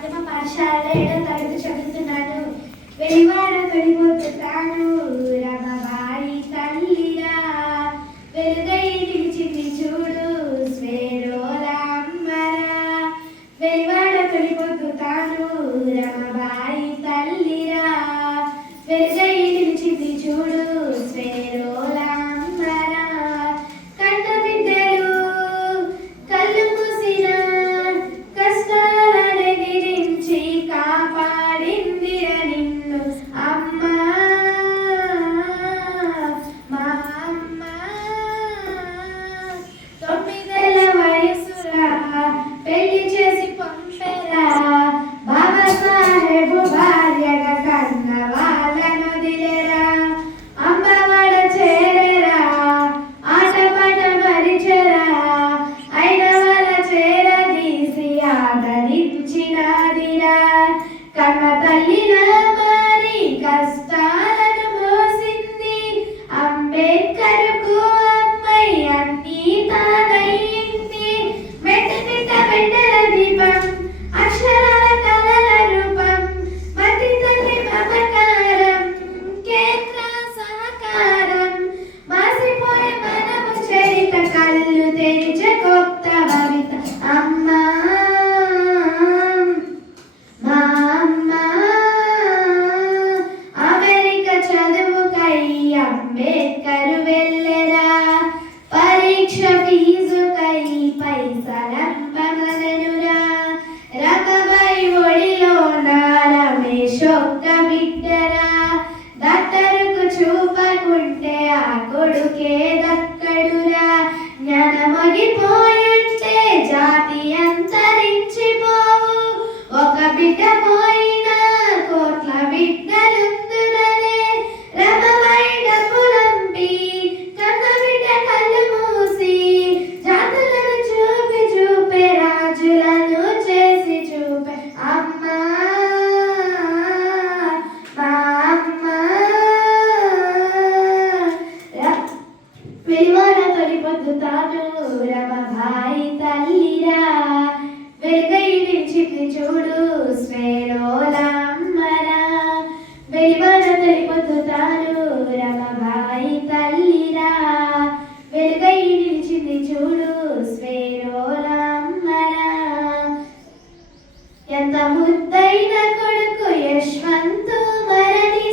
మాధ్యమ పాఠశాలలో 7వ తరగతి చదువుతున్నాను. వెలివాడ తొలిపోతున్నాను రమబాయి తల్లిరా, వెలుగై నిలిచింది చూడు స్వేరోల అమ్మరా. వెలివాడ తొలిపోతున్నాను రమబాయి తల్లిరా, వెలుగై నిలిచింది చూడు స్వేరోల అమ్మరా. కన్న బిడ్డలు కళ్ళు మూసిన కష్టాలను ఎదిరించి కాపాడిందిర నిన్ను అమ్మ, మా అమ్మ. 9 ఏళ్ల వయసురా పెళ్లి చేసి పంపెరా, బాబాసాహెబు భార్యగా కన్న వాళ్ళను వదిలేరా. అమ్మవాడ చేరేరా, ఆటపాట మరిచెరా, అయిన వాళ్ళ చేరదీసి ఆదరించినాదిరా. కన్న తల్లిలా మారి కష్టాలను మోసింది, అంబేద్కర్కు అమ్మాయి అన్నీ తానయ్యింది. మెట్ట వెంటల దీపం, అక్షరాల కలల రూపం, మతి తల్లి మమకారం, కేంద్ర సహకారం. మాసిపోయే మనము చరిత, కళ్ళు తెరిచే కొత్త భవిత అమ్మ, మా అమ్మ. అమెరికా చదువుకై అంబేద్కర్ వెళ్ళెరా, పరీక్ష ఫీజుకై పైసలంపమననురా. రమబాయి ఒడిలో నా రమేష్ ఒక్క బిడ్డరా, డాక్టరుకు చూపకుంటే ఆ కొడుకే దక్కడురా. జ్ఞానమొగిపోయుంటే జాతి అంతరించిపోవు, ఒక బిడ్డ పోయినా కోట్ల బిడ్డలుందురనే. రమబాయి డబ్బులంపి కన్న బిడ్డ కళ్ళు మూసి, జాతులను చూపి చూపే రాజులను చేసి చూపే అమ్మ, మా అమ్మ. వెలివాడ తొలిపొద్దుతాను రమబాయి తల్లిరా, వెలుగై నిలిచింది చూడు స్వేరోల అమ్మరా. వెలివాడ తొలిపొద్దుతాను రమబాయి తల్లిరా, వెలుగై నిలిచింది చూడు స్వేరోల అమ్మరా. ఎంత ముద్దైన కొడుకు యశ్వంతు మరణి